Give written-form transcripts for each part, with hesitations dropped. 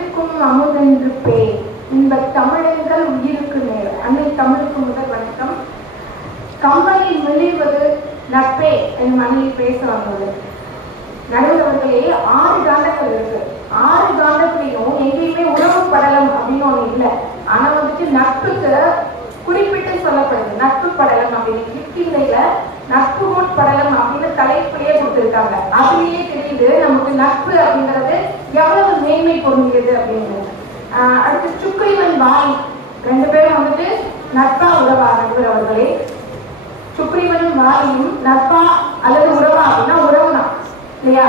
தமிழுக்கும் அமுதென்று பேர் இந்த தமிழெங்கள் உயிருக்கு நேர். அன்னை தமிழுக்கு முதல் வணக்கம். கம்பனில் மெளிர்வது நட்பே என் மனைவி பேச வந்தது. நடுவர்களே 6 காண்டங்கள் இருக்கு. 6 காண்டத்திலையும் எங்கேயுமே உறவு படலம் அப்படின்னு ஒண்ணு இல்லை. ஆனா வந்துட்டு நட்புக்கு குறிப்பிட்டு சொல்லப்படுது. நட்பு படலம் அப்படின்னு கிருத்தியில நட்பு படலம் அப்படின்னு தலைப்பிலேயே கொடுத்திருக்காங்க. அதுலயே தெரியுது நமக்கு நட்பு அப்படிங்கிறது எவ்வளவு மேன்மை பொருந்தியது அப்படின்னு. அடுத்து சுக்ரீவன் வாலி 2 பேரும் வந்துட்டு நட்பா உறவா? நடுவர் அவர்களே, சுக்ரீவனும் வாலியும் நட்பா அல்லது உறவா அப்படின்னா உறவு தான் இல்லையா?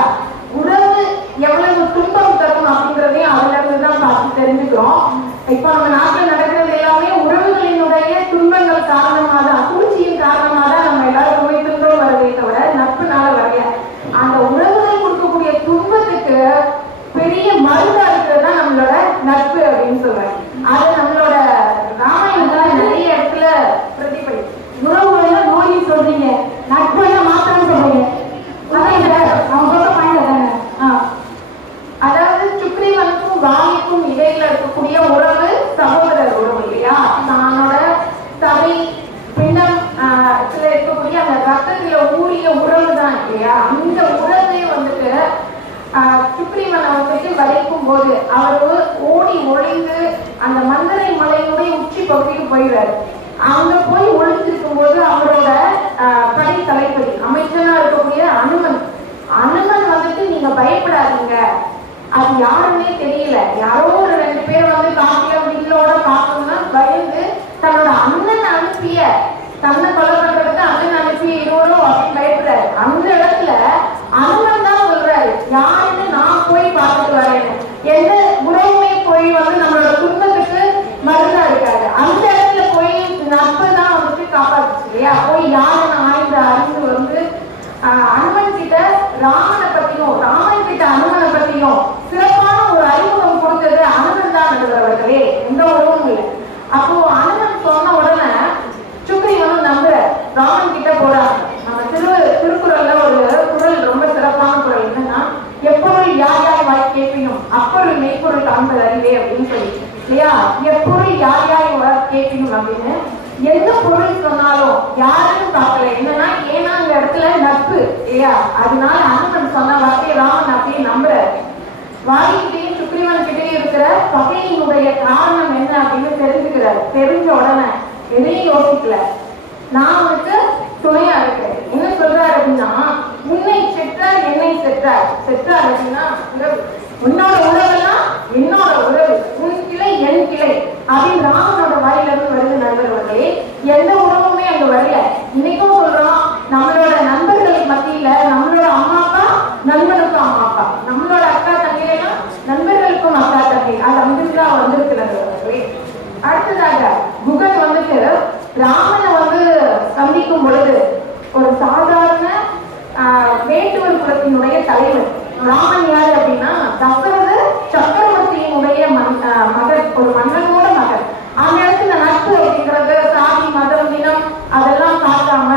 உறவு எவ்வளவு துன்பம் தரும் அப்படிங்கிறதையும் அதுல இருந்துதான் பார்த்து தெரிஞ்சுக்கிறோம். இப்ப நம்ம நாட்டில் நடக்கிறது எல்லாமே உறவுகளினுடைய துன்பங்கள் காரணமாக தான், சூழ்ச்சியின் காரணமாக தான் நம்ம எல்லாரும் நோய் துன்பம் வரவே தவிர நட்புனால வரைய. அந்த உறவுகள் கொடுக்கக்கூடிய துன்பத்துக்கு பெரிய மருந்தா இருக்கிறது தான் நம்மளோட நட்பு அப்படின்னு சொல்றேன். அது நம்மளோட ராமாயணத்துல நிறைய இடத்துல பிரதிபலி. உறவுகள் நோய் சொல்றீங்க, நட்பு மாத்திரம் சொல்றீங்க. அதாவது சுக்ரீவனுக்கும் வாலிக்கும் இடையில இருக்கக்கூடிய உறவு சகோதரர் உறவு இல்லையா? தன்னோட சபை பின்னம் இருக்கக்கூடிய அந்த ரத்தத்துல ஊறிய உறவு தான் இல்லையா? அந்த உறவை வந்துட்டு சுக்ரீவனை வந்துட்டு வளைக்கும் போது அவரு ஓடி ஒளிந்து அந்த மந்தரை மலையினுடைய உச்சி பகுதிக்கு போயிடுறாரு. அங்க போய் ஒளிஞ்சிருக்கும் போது அவரோட படை தளபதி அமைச்சனா இருக்கக்கூடிய அனுமன் வந்துட்டு நீங்க பயப்படாதீங்க, அது யாருன்னே தெரியல, யாரோ ஒரு 2 பேர் வந்து காட்டில வில்லோட காட்டணும்னா பயந்து தன்னோட அண்ணன் அனுப்பிய தன்னை கொலை பண்றதுக்கு அண்ணன் அனுப்பிய இருவரும் அப்படின்னு பயப்படுறாரு. அந்த இடத்துல அனுமன் தான் சொல்றாரு, யாருன்னு நான் போய் பார்த்துட்டு வரேன்னு. எந்த உறவுமே போய் வந்து நம்மளோட துன்பத்துக்கு மருந்தா இருக்காது. அந்த இடத்துல போய் நட்பு தான் வந்துட்டு காப்பாத்துச்சு இல்லையா? போய் யாருன்னு அறிந்து வந்து அனுமன் கிட்ட ராமனை பத்தியும் ராமன் கிட்ட அனுமனை பத்தியும் சிறப்பான ஒரு அறிமுகம் கொடுத்தது அனுமன் தான் நடுவர்களே, எந்த உறவும் இல்லை. அப்போ அனுமன் சொன்ன உடனே சுக்ரீவனும் நம்புற ராமன் கிட்ட போறாங்க. நம்ம திருக்குறள்ல ஒரு குறள் ரொம்ப சிறப்பான குறள் என்னன்னா, எப்பொருள் யார் யார் வாய் கேட்பினும் அப்பொருள் மெய்ப்பொருள் காண்பது அறிவே அப்படின்னு சொல்லி இல்லையா? எப்பொருள் யார் யார் வாய் கேட்பினும் அப்படின்னு எந்த பொருள் சொன்னாலும் யாருன்னு பார்க்கல. என்னன்னா ஏன்னா அந்த இடத்துல நட்பு இல்லையா? அதனால அனுமன் சொன்ன வார்த்தையை ராமன் அப்படியே நம்புறாரு. வாலிகிட்டையும் சுக்ரீவன் கிட்டையும் இருக்கிற பகையினுடைய காரணம் என்ன அப்படின்னு தெரிஞ்சுக்கிறாரு. தெரிஞ்ச உடனே எதையும் யோசிக்கல, நான் வந்துட்டு துணையா இருக்கேன். என்ன சொல்றாரு அப்படின்னா, உன்னை செற்றார் என்னை செற்றார். செற்றார் அப்படின்னா உன்னோட உறவுலாம் என்னோட உறவு, உன் கிளை என் கிளை அப்படின்னு ராமனோட வாயில இருந்து வருது. நண்பர்களே, எந்த உறவுமே அங்க வரல. இன்னைக்கும் சொல்றோம், நம்மளோட நண்பர்கள் மத்தியில நம்மளோட அம்மா அப்பா நண்பனுக்கும் அம்மா அப்பா, நம்மளோட அக்கா தங்கைலாம் நண்பர்களுக்கும் அக்கா தங்கை, அது அங்குதான் வந்திருக்கிறது. அடுத்ததாக குகன் வந்துட்டு ராமனை வந்து சந்திக்கும் பொழுது ஒரு சாதாரண வேட்டுவர் குலத்தினுடைய தலைவர். ராமன் யாரு அப்படின்னா தசரத சக்கரவர்த்தியினுடைய மகன், ஒரு மன்னனோட மகன். அந்த இடத்துல நட்பு அப்படிங்கிறது சாதி மதம் தினம் அதெல்லாம் பார்க்காம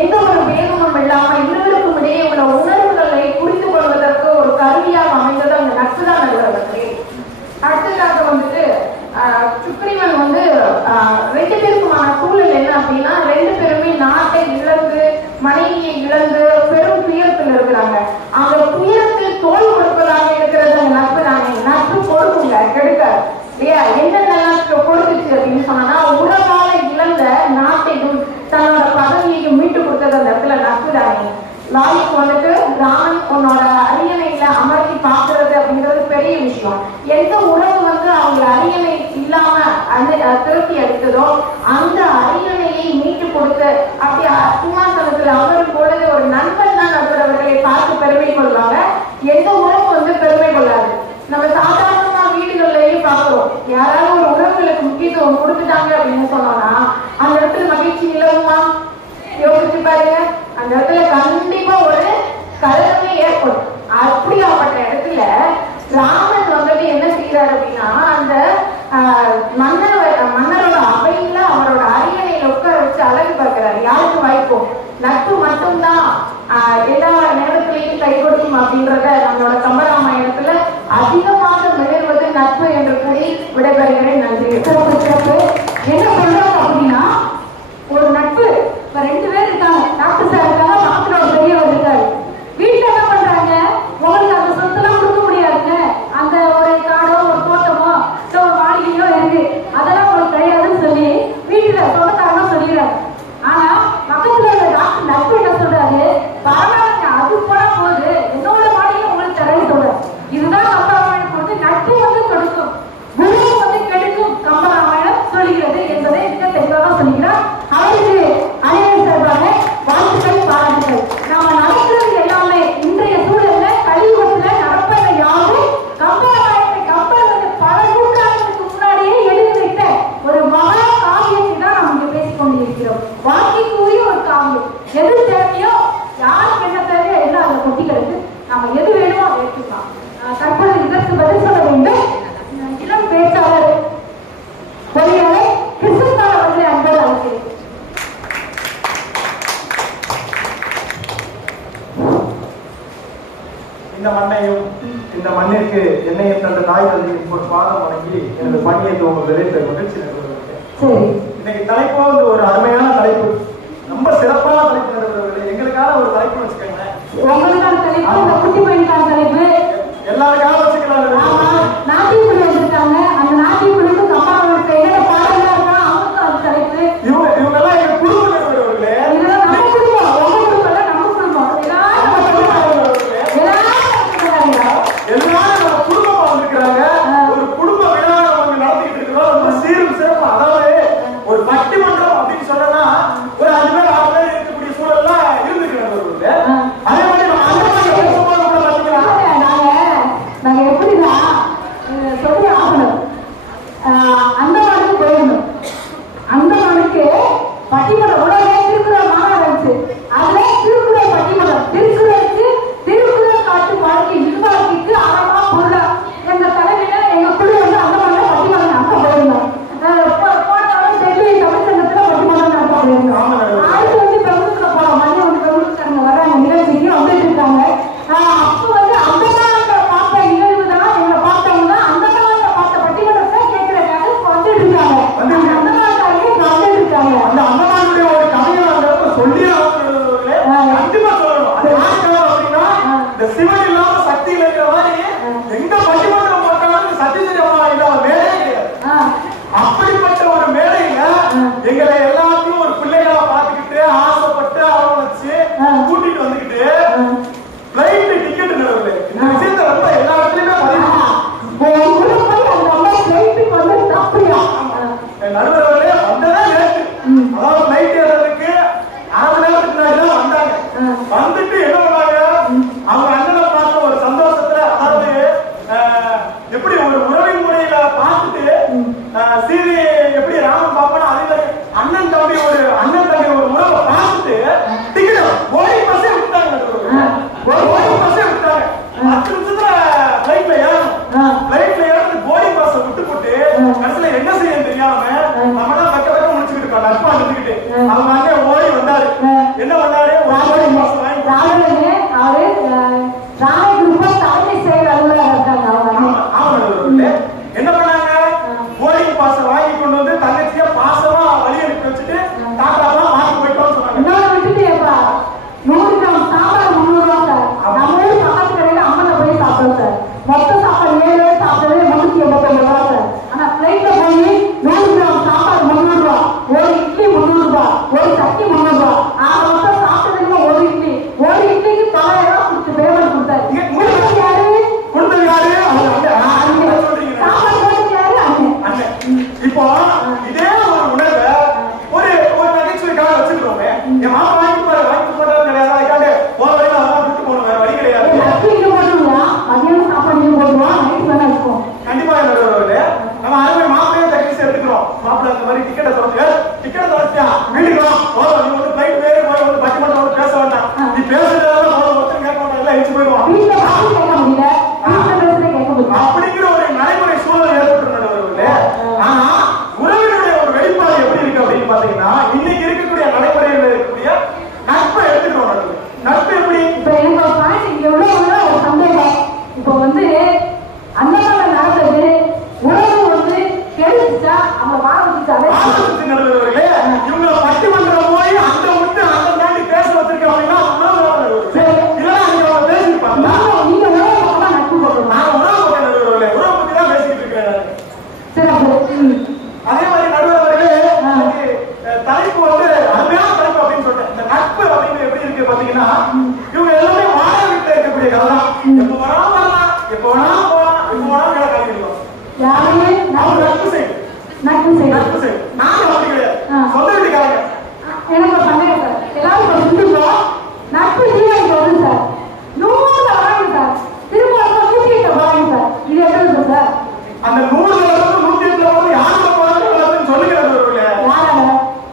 எந்த ஒரு வேகமும் இல்லாம இருவருக்கும் இடையே உள்ள உணர்வுகளை புரிந்து கொள்வதற்கு ஒரு கருவியாக அமைந்தது அந்த நட்பு தான் நடுவர்களே. அடுத்ததாக வந்துட்டு சுக்ரீவன் வந்து 2 பேருக்குமான சூழல் என்ன அப்படின்னா, 2 பேருமே நாட்டை இழந்து மனைவியை இழந்து பெரும் துயரத்தில் இருக்கிறாங்க. அந்த துயரத்தில் தோல் கொடுப்பதாக இருக்கிறது அந்த நட்பு தானே. நட்பு கொடுக்குங்க, கெடுக்காது இல்லையா? என்னென்ன கொடுத்துச்சு அப்படின்னு சொன்னா, உறவால இழந்த நாட்டையும் தன்னோட பதவியையும் மீட்டு கொடுத்தது அந்த இடத்துல நட்பு தானே. வாலிக்கு வந்துட்டு ராமன் உன்னோட அரியணையில அமர்த்தி பார்க்கறது அப்படிங்கிறது பெரிய விஷயம். எந்த உறவு வந்து அவங்க அரியணை இல்லாம அந்த திருப்தி அடித்ததோ அந்த அரியணையை மீட்டு கொடுத்து அப்படி சிம்மாசனத்துல அமரும் பொழுது ஒரு நண்பன் தான் நண்பர்களை பார்த்து பெருமை கொள்வாங்க. எந்த உறவு வந்து பெருமை கொள்ளாது. நம்ம சாதாரணமா வீடுகள்லயே பார்க்கிறோம், யாராவது ஒரு உறவுகளுக்கு முக்கியத்துவம் கொடுத்துட்டாங்க அப்படின்னு சொன்னோம்னா அந்த இடத்துல மகிழ்ச்சி நிலவுமா? யோசிச்சு பாருங்க. அந்த இடத்துல கண்டிப்பா ஒரு கலகமே ஏற்படும். அப்படியாப்பட்ட இடத்துல ராமன் வந்துட்டு என்ன செய்யறாரு அப்படின்னா, அந்த மன்னரோட அவையில அவரோட அரியணையில உட்கார வச்சு அழகு பார்க்கிறாரு. யாருக்கு வாய்க்கும்? நட்பு மட்டும்தான் எல்லா நேரத்திலையும் கை கொடுக்கும் அப்படின்றத நம்மளோட கம்பராமாயணத்துல அதிகமாக மிளர்வது நட்பு சொல்லி விடைபெறுகிறேன். நன்றி. என்ன சொல்றாங்க அப்படின்னா, ஒரு நட்பு இப்ப 2 பேர் இருக்காங்க. டாக்டர் சார் இருக்காங்க, டாக்டர் ஒரு பெரியவர் இருக்காரு. வீட்டுல என்ன பண்றாங்க, உங்களுக்கு அந்த சொத்தெல்லாம் கொடுக்க முடியாதுங்க, அந்த ஒரு காடோ ஒரு தோட்டமோ ஒரு மாளிகையோ இருக்கு, அதெல்லாம் உங்களுக்கு கிடையாதுன்னு சொல்லி வீட்டுல சொந்தக்காரங்க சொல்லிடுறாங்க. ஆனா பக்கத்துல உள்ள டாக்டர் நட்பு என்ன சொல்றாரு, பரவாயில்ல அது போனா போகுது, என்னோட மாளிகை உங்களுக்கு தரேன்னு சொல்றாரு. இதுதான் கம்பராமாயணம் கொடுத்து நட்பு வந்து கொடுக்கும், குரு வந்து கெடுக்கும் கம்பராமாயணம் சொல்லுகிறது என்பதை மிக தெளிவாக சொல்லுகிறார். அவருக்கு அனைவரும் சார்பாக வாழ்த்துக்கள், பாராட்டுகள். நாம நடக்கிறது எல்லாமே இன்றைய சூழல்ல கலியுகத்துல நடப்பதை யாரும் கம்பராமாயணத்தை கம்பர் வந்து பல நூற்றாண்டுகளுக்கு முன்னாடியே எழுதி வைத்த ஒரு மகா காவியத்தை தான் நாம் இங்க பேசிக் கொண்டிருக்கிறோம். வாழ்க்கைக்குரிய ஒரு காவியம். எது தேவையோ, யாருக்கு என்ன தேவையோ எல்லாம் அதை கொட்டி கிடக்கு. நாம எது வேணுமோ அதை எடுத்துக்கலாம். தற்போது இதற்கு பதில் சொல்ல வேண்டும் இளம் பேச்சாளர் பொறியாளர் கிருஷ்ணன் அவர்களை அன்போடு அழைக்கிறேன். இந்த மண்ணையும் இந்த மண்ணிற்கு என்னையும் தந்த தாய் தந்தையின் ஒரு பாதம் வணங்கி எனது பணியை துவங்க விளைவித்த மகிழ்ச்சி நடைபெறுகிறது. இன்னைக்கு தலைப்போ வந்து ஒரு அருமையான தலைப்பு, ரொம்ப சிறப்பான தலைப்பு நடைபெறுகிறது. எங்களுக்கான ஒரு தலைப்பு வச்சுக்கோங்க. உங்களுக்கான தலைப்பு, இந்த குட்டி பையனுக்கான தலைப்பு, எல்லாருக்காக வச்சுக்கலாம். நாட்டியக்குழு வந்திருக்காங்க, அந்த நாட்டியக்குழுக்கு கம்பராமாயணத்தை என்னென்ன பாடலாம் இருக்கா அவங்களுக்கு அந்த தலைப்பு. இவங்க எல்லாம் எங்க குடும்ப நடைபெறுவர்களே, இதெல்லாம் நம்ம குடும்பம், உங்க குடும்பம் இல்ல, நம்ம குடும்பம். எல்லாரும் நம்ம குடும்பமா வந்திருக்கிறாங்க. ஒரு குடும்ப விழா நம்ம நடத்திக்கிட்டு இருக்கிறோம். ரொம்ப சீரும் சிறப்பு. அதாவது ஒரு பட்டிமன்றம் அப்படின்னு சொன்னா ஒரு 5 பேர் 6 பேர் இருக்கக்கூடிய சூழல்லாம் இருந்துக்கிறாங்க. அதே மாதிரி நம்ம அந்த மாதிரி பேசும்போது கூட பாத்தீங்கன்னா நாங்க எப்படின்னா சொல்லி ஆகணும், அந்தமானுக்கு போயிடணும். அந்தமானுக்கு பட்டிமன்றம் உடனே திருக்குறள் மாநாடு இருந்துச்சு. அதுல திருக்குறள் பட்டிமன்றம், திருக்குறளுக்கு திருக்குறள் காட்டு வாழ்க்கை நிர்வாகிக்கு அறமா பொருளா என்ற தலைமையில எங்க குழு வந்து அந்தமான பட்டிமன்றம் நடத்த போயிருந்தோம். போன வாரம் டெல்லி தமிழ்ச்சங்கத்துல பட்டிமன்றம் நடத்த போயிருந்தோம். அடுத்து வந்து பெருமுத்துல போறோம், மதியம் வந்து பெருமுத்துக்காரங்க வர்றாங்க, நிகழ்ச்சிக்கு வந்துட்டு இருக்காங்க. அப்போ வந்து அந்தமானத்தை பார்த்த நிகழ்வு தான் எங்களை பார்த்தவங்க அந்தமானத்தை பார்த்த பட்டிமன்றத்தை கேட்கறதுக்காக வந்துட்டு இருக்காங்க. அந்தமானக்காரங்க வந்துட்டு இருக்காங்க. அந்த அந்தமானுடைய ஒரு கதையை அந்த சொல்லி கண்டிப்பா சொல்லணும். அது யாருக்காக அப்படின்னா, இந்த சிவன் இல்லாம சக்தி இருக்கிற மாதிரி எங்க பட்டிமன்றம் போட்டாலும் சத்தியமா இல்லாத மேலே கிடையாது. அப்படிப்பட்ட ஒரு மேடையில எங்களை எல்லாத்தையும் ஒரு பிள்ளைகளா பார்த்துக்கிட்டு ஆசைப்பட்டு அரவணைச்சு கூட்டிட்டு வந்துகிட்டு பிளைட் டிக்கெட் நடவுல இந்த விஷயத்தை ரொம்ப எல்லா இடத்துலயுமே நடுவர்களே வந்ததே லேட்டு. அதாவது பிளைட் ஏறதுக்கு 1/2 மணி நேரத்துக்கு முன்னாடி தான் வந்தாங்க. வந்துட்டு என்ன பண்ணாங்க, அவங்க அண்ணனை பார்த்த ஒரு சந்தோஷத்துல, அதாவது எப்படி ஒரு உறவின் முறையில பார்த்துட்டு சீதை எப்படி ராமன் பாப்பனா அதே மாதிரி அண்ணன் அந்த 100 108 யாருக்கு போறாங்கன்னு சொல்லுகிறவர்களே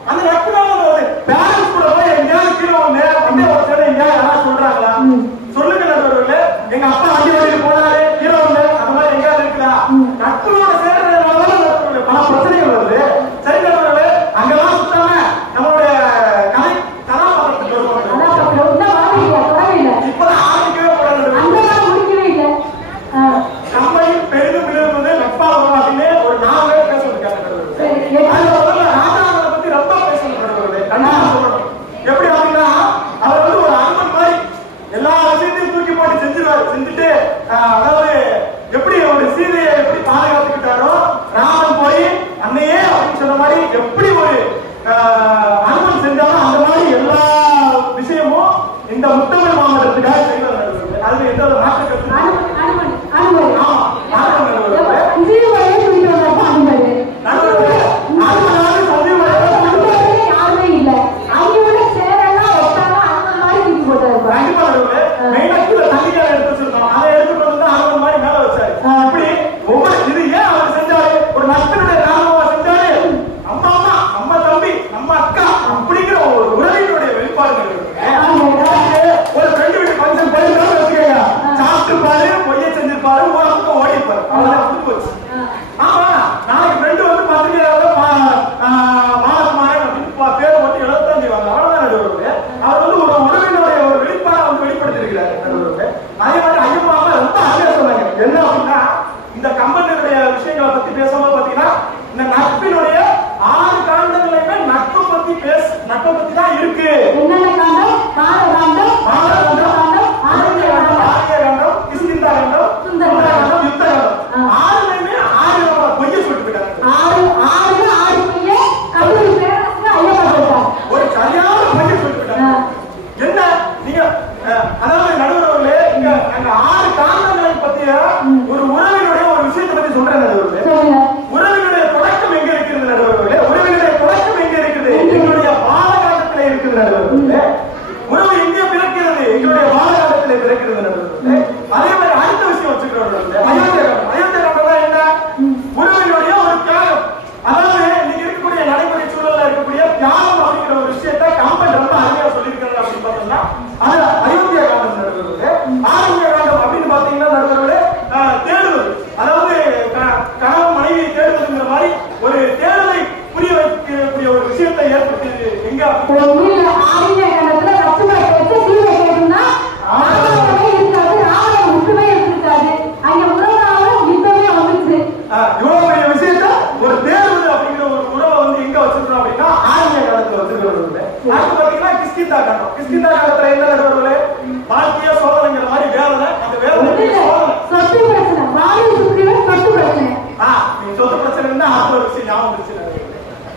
அந்த நட்புனால பேரண்ட்ஸ் கூட போய் எங்கேயாவது கீழே வந்து அப்படியே ஒரு சைடு எங்கேயாவது யாராவது சொல்றாங்களா சொல்லுகிறவர்களே எங்க அப்பா வண்டி வண்டியில் போனாரு கீழே வந்து அந்த மாதிரி எங்கேயாவது இருக்குதா நட்புனோட சேர்றதுனால பல பிரச்சனைகள் வருது. சரி நண்பர்களே அங்கெல்லாம் சுத்தாம நம்மளுடைய கதாபாத்திரத்துக்கு இப்பதான் ஆரம்பிக்கவே கூடாது. கம்பெனி பெரிதும் விழுவது நட்பாகும் அப்படின்னு ஒரு 4 பேர் பேசிருக்காங்க. ராஜாவை பத்தி ரொம்ப பேசப்படுறது சொல்லணும். எப்படி அப்படின்னா அவர் வந்து ஒரு அன்பன் மாதிரி எல்லா விஷயத்தையும் தூக்கி போட்டு செஞ்சுட்டு அதாவது எப்படி ஒரு சீதையை எப்படி பாதுகாத்துக்கிட்டாரோ ராமன் போய் அன்னையே அப்படின்னு சொன்ன மாதிரி எப்படி ஒரு அன்பன் செஞ்சாலும் அந்த மாதிரி எல்லா விஷயமும் இந்த முத்தமிழ் மாவட்டத்துக்காக செய்வார். அது எந்த ஒரு மாற்ற கருத்து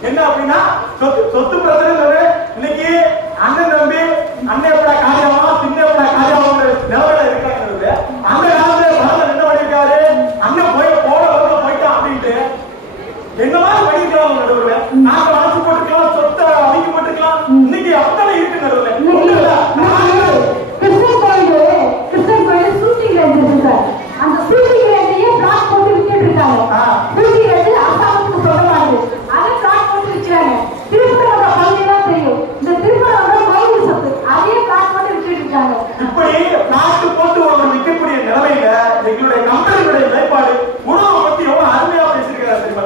என்ன அப்படின்னா சொத்து பிரச்சனை இன்னைக்கு அண்ணன் தம்பி அண்ணன் எப்படா காரியமா பின்ன எப்படா காரியமா நிலவரம் இருக்காங்க. அந்த காலத்துல பலர் என்ன பண்ணிருக்காரு அண்ணன் போயிட்டான் அப்படின்ட்டு என்ன மாதிரி பண்ணிருக்கலாம் நடுவுல நாங்க வளர்ச்சி போட்டுக்கலாம் சொத்தை அமைக்க போட்டுக்கலாம். இன்னைக்கு அப்படித்தானே இருக்கு நடுவுல. கிருஷ்ணன் கோயில் ஷூட்டிங் ரேஞ்ச் சார். அந்த ஷூட்டிங் ரேஞ்சையே பிளாட் போட்டு வித்துட்டு இருக்காங்க. ஷூட்டிங் ரேஞ்ச் அசாமுக்கு சொல்லமாது அதை பிளாட் போட்டு விற்கிறாங்க. திருப்பூரோட பகுதி தான் தெரியும். இந்த திருப்பூரோட கோயில் சொத்து அதே பிளாட் போட்டு வித்துட்டு இருக்காங்க. இப்படி பிளாட் போட்டு விற்கக்கூடிய நிலைமையில எங்களுடைய கம்பெனியுடைய நிலைப்பாடு உணவை பத்தி எவ்வளவு அருமையா பேசியிருக்கிறார் தெரியுமா?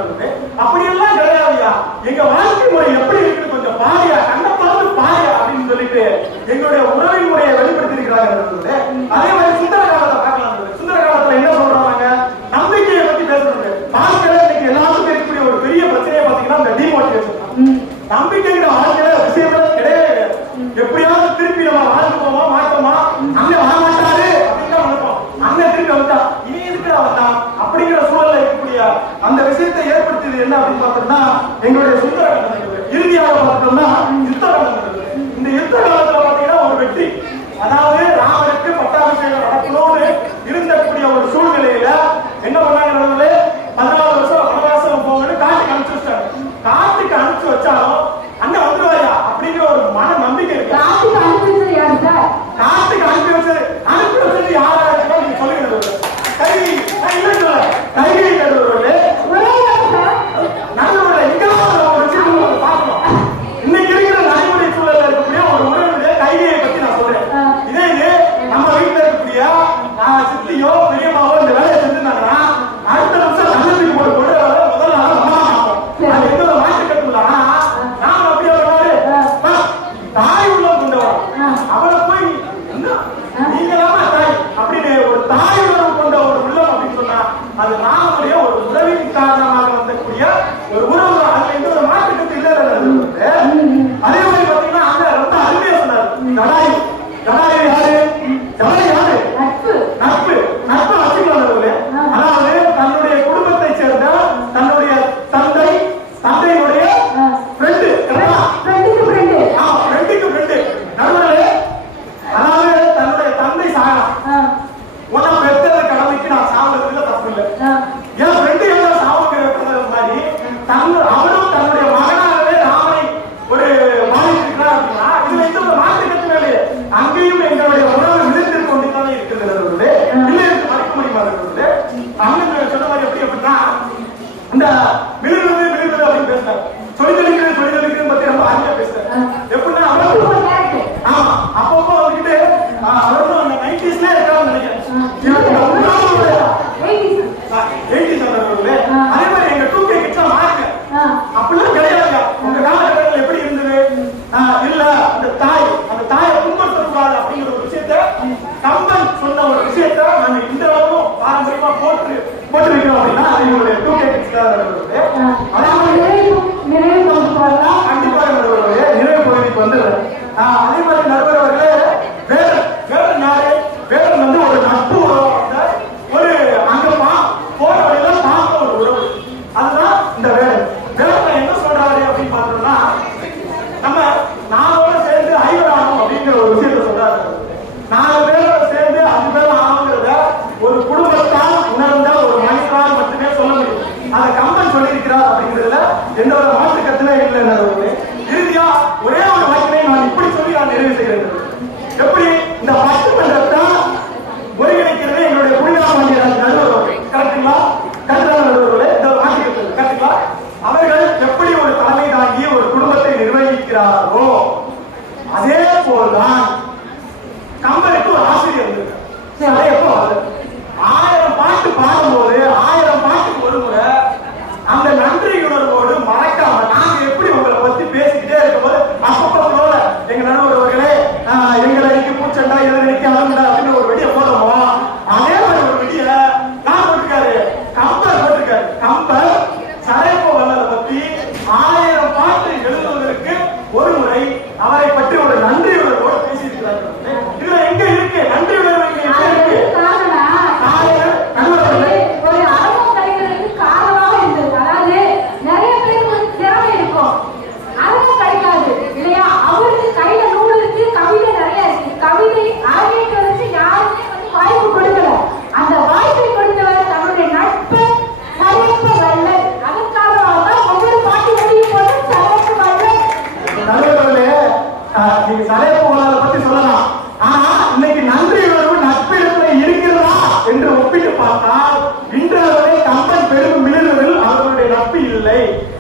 அப்படியெல்லாம் கிடையாதுயா. எங்க வாழ்க்கை முறை எப்படி இருக்கு கொஞ்சம் பாரியா கண்ண பார்த்து பாரியா அப்படின்னு சொல்லிட்டு எங்களுடைய உறவின் முறையை வெளிப்படுத்தி இருக்கிறாங்க. அதே மாதிரி சுந்தர காலத்தை பார்க்கலாம். சுந்தர காலத்துல என்ன சொல்றாங்க நம்பிக்கையை பத்தி பேசுறது வாழ்க்கையில இன்னைக்கு எல்லாத்துக்கும் இருக்கக்கூடிய ஒரு பெரிய பிரச்சனையை பாத்தீங்கன்னா இந்த டிமோட்டிவேஷன். நம்பிக்கைங்கிற வாழ்க்கையில விஷயமே கிடையாது. எப்படியாவது திருப்பி நம்ம வாழ்ந்துப்போமா மாட்டோமா அண்ணன் வரமாட்டாரு அப்படின்னு நினைப்போம். அண்ணன் திருப்பி வந்தா இனி இருக்கிற வந்தா அப்படிங்கிற சூழல்ல இருக்கக்கூடிய அந்த விஷயத்தை ஏற்படுத்தியது என்ன அப்படின்னு பார்த்தோம்னா எங்களுடைய சுந்தர காலம். இறுதியாக பார்த்தோம்னா யுத்த காலம். இந்த யுத்த காலத்துல பாத்தீங்கன்னா ஒரு வெற்றி, அதாவது ராமனுக்கு பட்டாபிஷேகம் நடக்கணும்னு இருந்தக்கூடிய ஒரு சூழ்நிலையில என்ன பண்ணாங்க 14 வருஷம் வனவாசம் போகணும்னு காட்டுக்கு அனுப்பிச்சு வச்சாங்க. காட்டுக்கு அனுப்பிச்சு வச்சாலும் அண்ணன் வந்துருவாயா அப்படிங்கிற ஒரு மன நம்பிக்கை இருக்கு. காட்டுக்கு அனுப்பி வச்சது யாரு சார்? காட்டுக்கு அனுப்பி வச்சது யாரா இருக்கா நீங்க சொல்லுங்க. கைகை இல்ல சொல்ல கைகை அது ராமனுடைய ஒரு உறவின் காரணமாக வந்தக்கூடிய ஒரு உறவு. அதுல எந்த ஒரு மாற்றுக்கு இல்லை. அதே மாதிரி பாத்தீங்கன்னா அங்க ரொம்ப அருமையா சொன்னார். ஜடாயு யாரு? ஜடாயு யாரு? நட்பு வச்சுக்கலாம். அதாவது தன்னுடைய குடும்பத்தை சேர்ந்த தன்னுடைய தந்தையுடைய ஃப்ரெண்டு, ஃப்ரெண்டுக்கு ஃப்ரெண்டு நடுவரே. அதாவது தன்னுடைய தந்தை சாகலாம், உன்னை பெற்ற கடமைக்கு நான் சாவதுல தப்பு இல்லை. என் ஃப்ரெண்டு எல்லாம் சாவுங்கிற மாதிரி அவரும் தன்னுடைய மகனாகவே ராமனை ஒரு மாறியிருக்கிறார் அப்படின்னா இதுல எந்த ஒரு மாற்றுக்கத்து மேலே அங்கேயும் எங்களுடைய உறவு விழுந்திருக்க கொண்டுதானே இருக்கிறது. இல்லை என்று மறைக்க முடியுமா இருக்கிறது? அண்ணன் சொன்ன மாதிரி எப்படி அப்படின்னா இந்த விழுகிறது அப்படின்னு பேசுறாரு. சொல்லித்தளிக்கிறது பத்தி ரொம்ப அருமையா பேசுறாரு. எப்படின்னா ஆமா அப்பப்போ வந்துட்டு அவரும் அந்த 90s இருக்கான்னு நினைக்கிறேன். அதே மாதிரி எங்க 2K கிட்ஸ் மாறுங்க அப்படிலாம் கிடையாது. உங்க காலகட்டத்தில் எப்படி இருந்தது? இல்ல அந்த தாயை துன்பப்படுத்தக்கூடாது அப்படிங்கிற ஒரு விஷயத்த கம்பன் சொன்ன ஒரு விஷயத்த நாங்க இந்த அளவுக்கும் பாரம்பரியமா போட்டு வைக்கிறோம் அப்படின்னா அது எங்களுடைய 2K கிட்ஸ் கண்டிப்பாக நிறைவு பகுதிக்கு வந்து அதே மாதிரி நடுவர்களே வேடன் வந்து ஒரு நட்பு உறவு, ஒரு அங்க போற வழியில பார்த்த ஒரு உறவு. அதுதான் இந்த வேடன் என்ன சொல்றாரு அப்படின்னு பார்த்தோம்னா நம்ம 4 பேரோட சேர்ந்து 5 ஆகணும் அப்படிங்கிற ஒரு விஷயத்த சொல்றாரு. 4 பேரோட சேர்ந்து 5 பேர் ஆகணுங்கிறத ஒரு குடும்பத்தால் உணர்ந்த ஒரு மனிதனால் மட்டுமே சொல்ல முடியும். அதை கம்பன் சொல்லியிருக்கிறார் அப்படிங்கிறதுல எந்த ஒரு மாற்று கருத்துல இல்லை. இறுதியா ஒரே ஒரு வாய்ப்பை நான் இப்படி சொல்லி நான் நிறைவு செய்கிறேன். எப்படி இந்த பட்டிமன்றத்தை ஒருங்கிணைக்கிறது எங்களுடைய புனிதராஜ் நடுவர் கரெக்டுங்களா? நடுவர்களே இந்த மாற்று கரெக்டுங்களா? அவர்கள் எப்படி ஒரு தலைமை தாங்கி ஒரு குடும்பத்தை நிர்வகிக்கிறார்களோ அதே போல்தான் கம்பனுக்கு ஒரு ஆசிரியர் இருந்திருக்கார். எப்போ 1000 பாட்டு பாடும்போது 1000 பாட்டுக்கு ஒரு முறை அந்த நன்றி உணர்வோடு மறக்காம நாங்க எப்படி உங்களை பத்தி பேசிக்கிட்டே இருக்கும்போது அப்பப்போ போல எங்க நடுவர்களே எங்களை பூச்சண்டா எதிர்க்கு அழுண்டா அப்படின்னு ஒரு வெடியை போடுவோம். அதே மாதிரி ஒரு வெடிய நான் போட்டிருக்காரு கம்பர் கம்பர் சரைப்போ வல்லரை பத்தி 1000 பாட்டு எழுதுவதற்கு ஒரு முறை அவரை பற்றி ஒரு நன்றி உணர்வோடு பேசியிருக்கிறார்கள். இதுல எங்க இருக்கு நன்றி உணர்வு? இருக்கு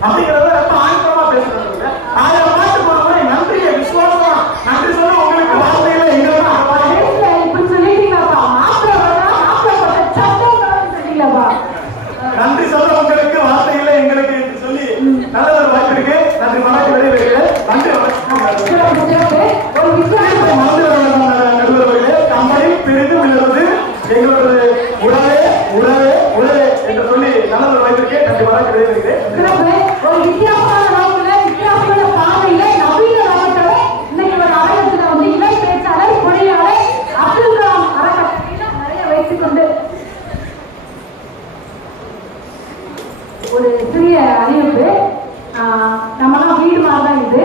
அப்படிங்கறத ரொம்ப ஆழமா பேசுறாங்க. 1000 பாட்டுக்கு ஒரு முறை நன்றியை விசுவாசமா நன்றி சொல்ல உங்களுக்கு வார்த்தையில எங்க இப்படி சொல்லிட்டீங்கப்பா. நன்றி சொல்ல உங்களுக்கு வார்த்தையில எங்களுக்கு என்று சொல்லி நல்ல ஒரு வாய்ப்பு இருக்கு. நன்றி மனக்கு வெளியிடுகிறேன். நன்றி நடுவர்களே கம்பெனி பெரிதும் விழுவது எங்களோட உறவே உறவே உறவே என்று சொல்லி நல்ல ஒரு வாய்ப்பு இருக்கு. நன்றி மனக்கு வெளியிடுகிறேன். ஒரு வித்தியாசமான நோக்கில வித்தியாசமான பாதையில நவீன நாட்டோட இன்னைக்கு ஒரு ஆலயத்துல வந்து இணை பேச்சாளர் பொறியாளர் அப்துல் கலாம் அறக்கட்டளையில நிறைய வைத்துக்கொண்டு ஒரு சிறிய அறிவிப்பு. நம்மலாம் வீடு மாதிரிதான் இது.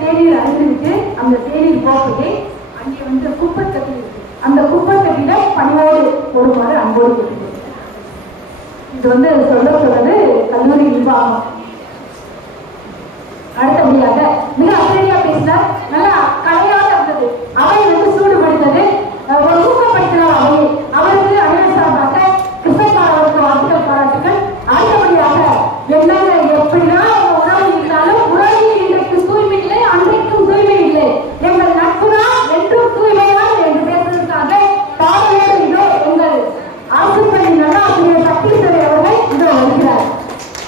தேநீர் அறிவிச்சு அந்த தேநீர் போக்குக்கு அங்கே வந்து குப்பத்தட்டி இருக்கு. அந்த குப்பத்தட்டியில பணியோடு ஒருமாறு அன்போடு இருக்கு. இது வந்து சொல்றது கல்லூரி நிர்வாகம். அடுத்தபடியாக